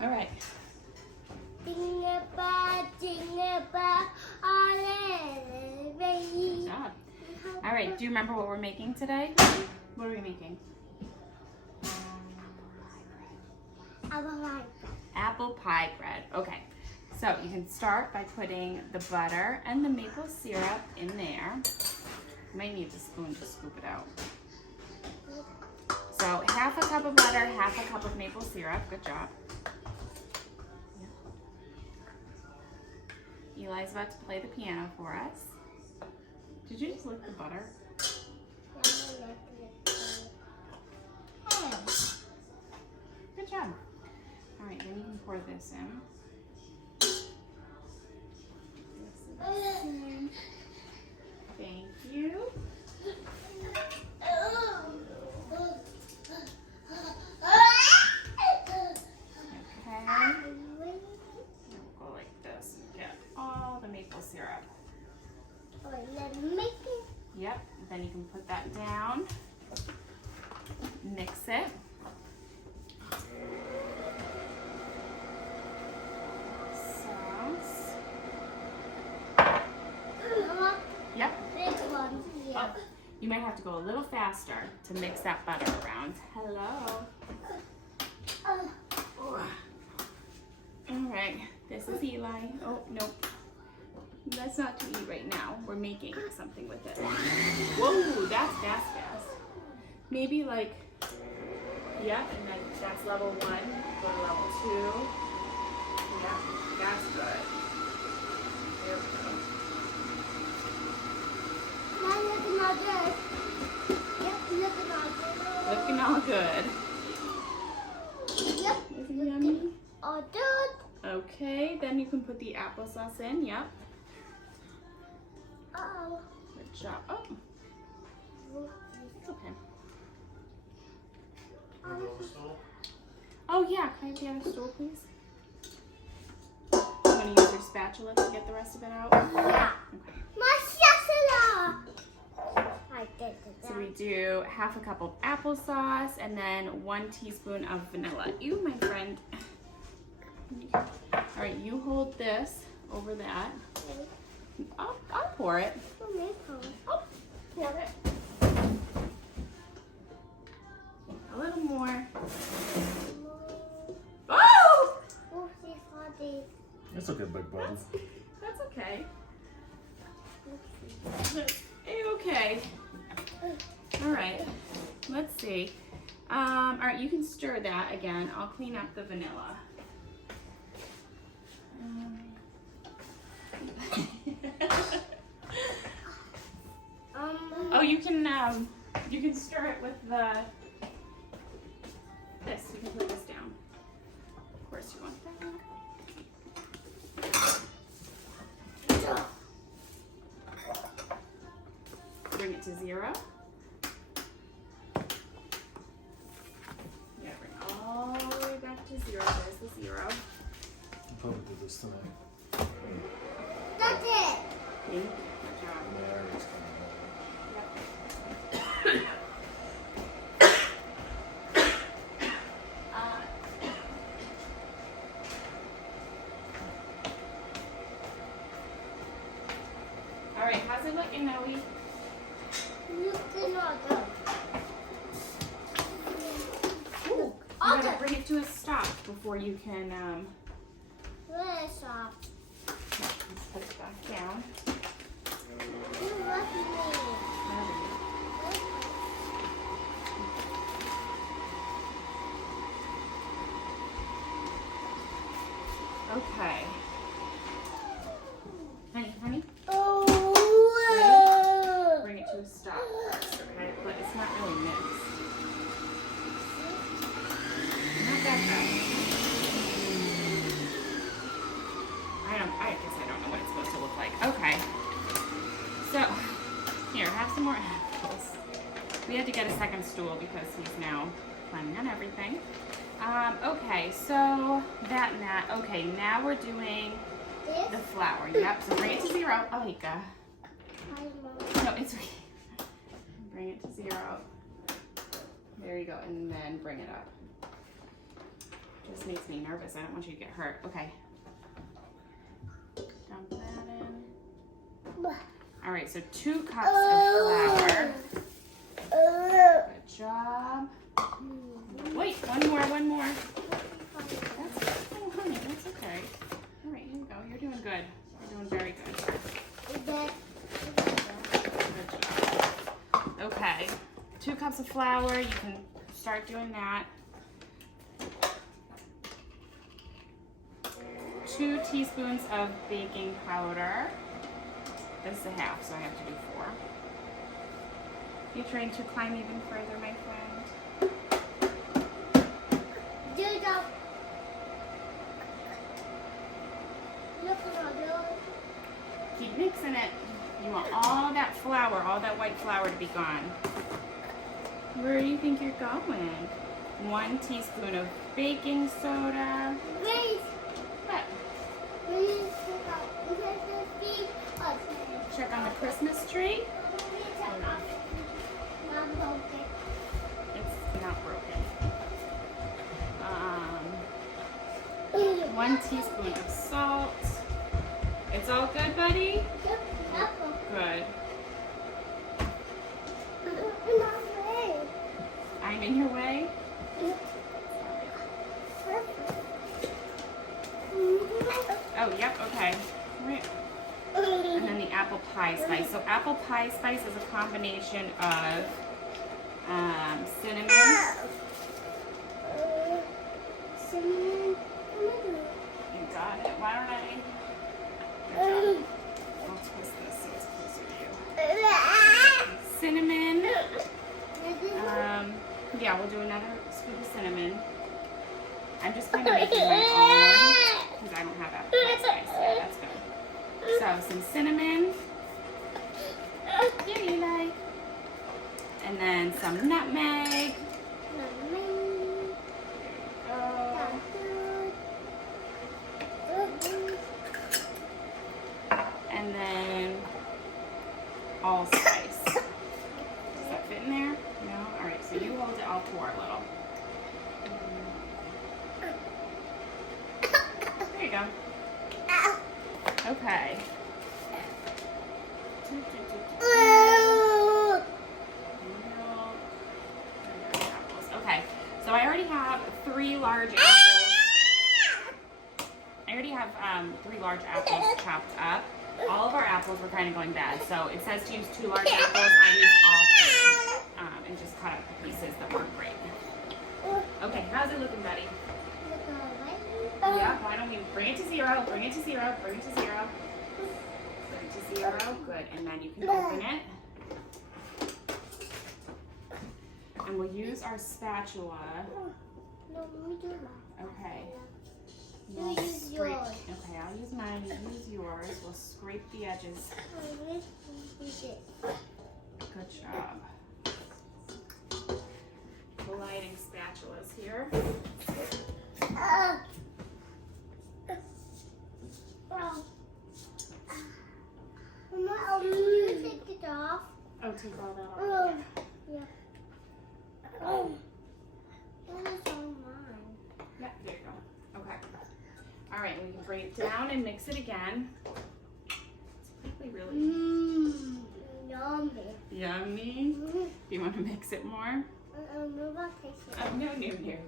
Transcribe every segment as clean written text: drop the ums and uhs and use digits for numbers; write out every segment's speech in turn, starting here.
All right. Jingle bell, all the way. Good job. All right. Do you remember what we're making today? What are we making? Apple pie bread. Okay. So you can start by putting the butter and the maple syrup in there. You might need the spoon to scoop it out. So half a cup of butter, half a cup of maple syrup. Good job. Eli's about to play the piano for us. Did you just lick the butter? Oh. Good job. All right, then you can pour this in. Thank you. Maple syrup. Yep, then you can put that down, mix it. Sauce. Yep. Oh, you might have to go a little faster to mix that butter around. Hello. All right, this is Eli. Oh, nope. That's not to eat right now. We're making something with it. Whoa, that's fast. Maybe like, yep, and then that's level 1. Go to level 2. Yep, that's good. There we go. Looking all good. Yep, looking all good. Looking all good. Yep. Is it yummy? All good. Okay, then you can put the applesauce in. Yep. Oh. Good job. Oh. It's okay. Oh yeah, can I have the other stool, please? You want to use your spatula to get the rest of it out? Yeah. Okay. My spatula. I did that. So we do half a cup of applesauce and then 1 teaspoon of vanilla. You, my friend. All right, you hold this over that. I'll pour it. I'll pour it. A little more. Oh! That's okay, big buddy. That's okay. Okay. All right. Let's see. All right, you can stir that again. I'll clean up the vanilla. Oh, you can stir it with this. You can put this down. Of course you want that. Bring it to 0. Yeah, bring all the way back to 0. There's the 0. I'll probably do this tonight. That's it. Good job. There it's coming. All right, how's it looking, Noe? Looking all good. Ooh, you gotta bring it to a stop before you can, Let's stop. let's put it back down. You're lucky me. Okay. Honey, Oh. bring it to a stop first, okay? But it's not really mixed. Not that bad. I guess I don't know what it's supposed to look like. Okay. So, here, have some more apples. We had to get a second stool because he's now planning on everything. Okay, so that and that. Okay, now we're doing the flour. Yep, so bring it to 0. Oh, Ika. No, it's okay. Bring it to 0. There you go, and then bring it up. Just makes me nervous. I don't want you to get hurt. Okay. Dump that in. All right, so 2 cups of flour. Good job. Wait, one more. That's, oh, honey, that's okay. All right, here you go. You're doing good. You're doing very good. Good job. Okay, 2 cups of flour. You can start doing that. 2 teaspoons of baking powder. This is a half, so I have to do 4. You trying to climb even further, my friend? Keep mixing it. You want all that flour, all that white flour to be gone. Where do you think you're going? 1 teaspoon of baking soda. Wait. What? Check on the Christmas tree. It's not broken. 1 teaspoon of salt. It's all good, buddy? Good. I'm in your way? Oh, yep, okay. Right. And then the apple pie spice. So apple pie spice is a combination of cinnamon. You got it. Why don't I? Good job. I'll twist this so it's closer to you. Cinnamon. Yeah, we'll do another scoop of cinnamon. I'm just kind of making my own because I don't have apple pie spice yet. That's good. So some cinnamon. Here you like. And then some nutmeg. And then allspice. Does that fit in there? No? Alright, so you hold it, I'll pour a little. There you go. Okay. Okay, so I already have 3 large apples. I already have 3 large apples chopped up. All of our apples were kind of going bad, so it says to use 2 large apples. I used all 3 and just cut out the pieces that weren't great. Okay, how's it looking, buddy? Yeah, why don't we bring it to 0? Bring it to 0. Bring it to 0. Bring it to 0. Good, and then you can open it. And we'll use our spatula. No, let me do that. Okay. You use yours. Okay, I'll use mine. You use yours. We'll scrape the edges. Good job. Gliding spatulas here. Mama, you take it off. Oh, take all that off. Yeah. Oh. That's all mine. Yeah, there you go. Okay. All right, we can bring it down and mix it again. It's probably really Yummy. yummy. Do you want to mix it more? Move on, taste it. Oh, no. Yummy. Yummy.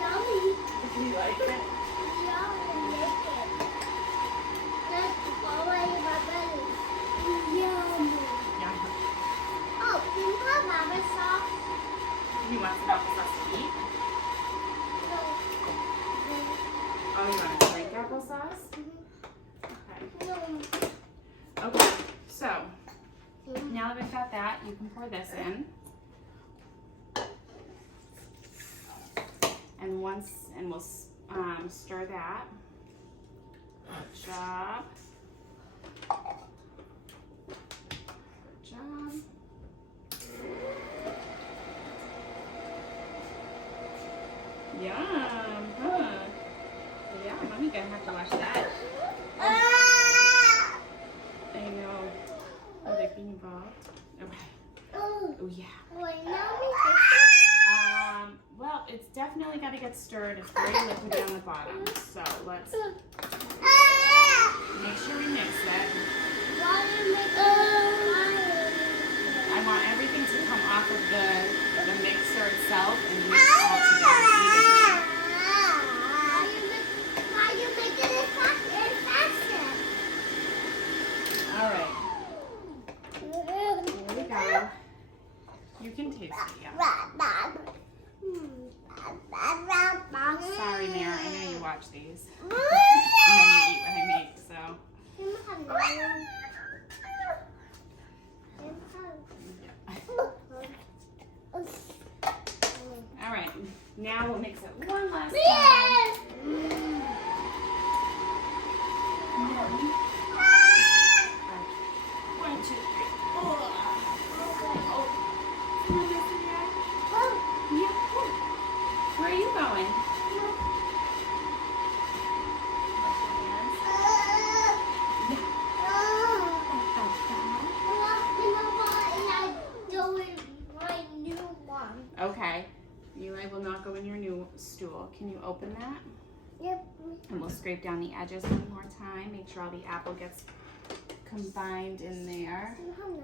Yummy. Do you like it? Yummy. Make it. Let's all my belly. Yummy. Yeah. Oh, do you have rabbit sauce? You want some applesauce to eat? Oh, you want to drink applesauce? No. Okay, so now that we've got that, you can pour this in. And we'll stir that. Good job. Good job. Yum, huh? Yeah, Mommy's gonna have to watch that. I know. Are they being involved? Okay. Oh yeah. Wait, now Well, it's definitely got to get stirred. It's very liquidy on the bottom. So let's make sure we mix it. I want everything to come off of the mixer itself and mix it all together evenly. Why you making it faster? All right. Here we go. You can taste it, yeah. Sorry, Mara. I know you watch these. And then you eat what I make, so. All right. Now we'll mix it one last time. One, two, three. Where are you going? Okay. Eli will not go in your new stool. Can you open that? Yep. And we'll scrape down the edges one more time. Make sure all the apple gets combined in there. Go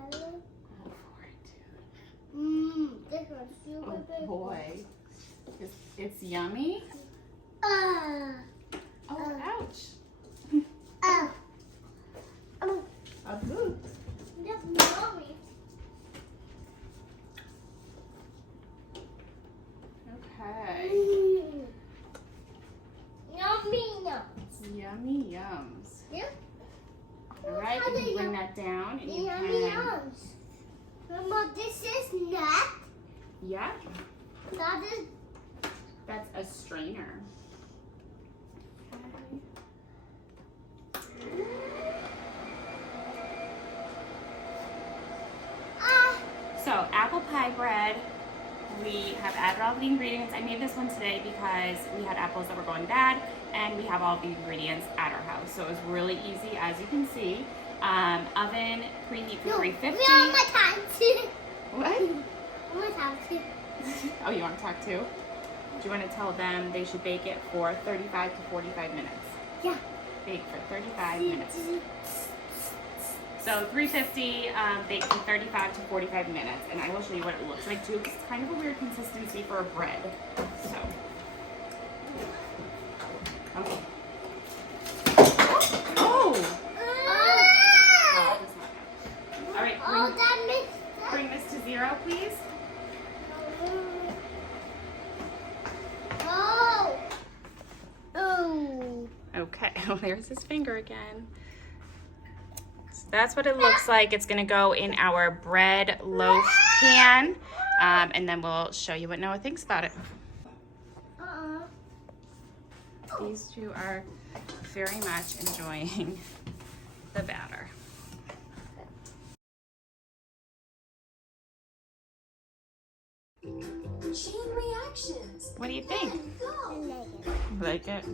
for it, This one's super dude. big. Oh boy. It's yummy. Uh, Oh, ouch. uh, A boot. that's yummy. Okay. Yummy, no. Yummy yums. Yep. All right, you can bring that down and you Yummy can. yums. Mama, this is nut. Yeah, That is. that's a strainer. Okay. So apple pie bread. We have added all the ingredients. I made this one today because we had apples that were going bad, and we have all the ingredients at our house. So it was really easy, as you can see. Oven preheat for 350. We are my time too. What? My time too. Oh, you want to talk too? Do you want to tell them they should bake it for 35 to 45 minutes? Yeah. Bake for 35 minutes. So 350, bake for 35 to 45 minutes, and I will show you what it looks like too, 'cause it's kind of a weird consistency for a bread. So, okay. Oh! Oh, that's not good. All right, Oh, that makes bring this to 0, please. Oh. Oh. Okay, well, there's his finger again. So that's what it looks like. It's gonna go in our bread loaf pan, and then we'll show you what Noah thinks about it. These two are very much enjoying the batter. Chain reactions. What do you think? Go. Like it?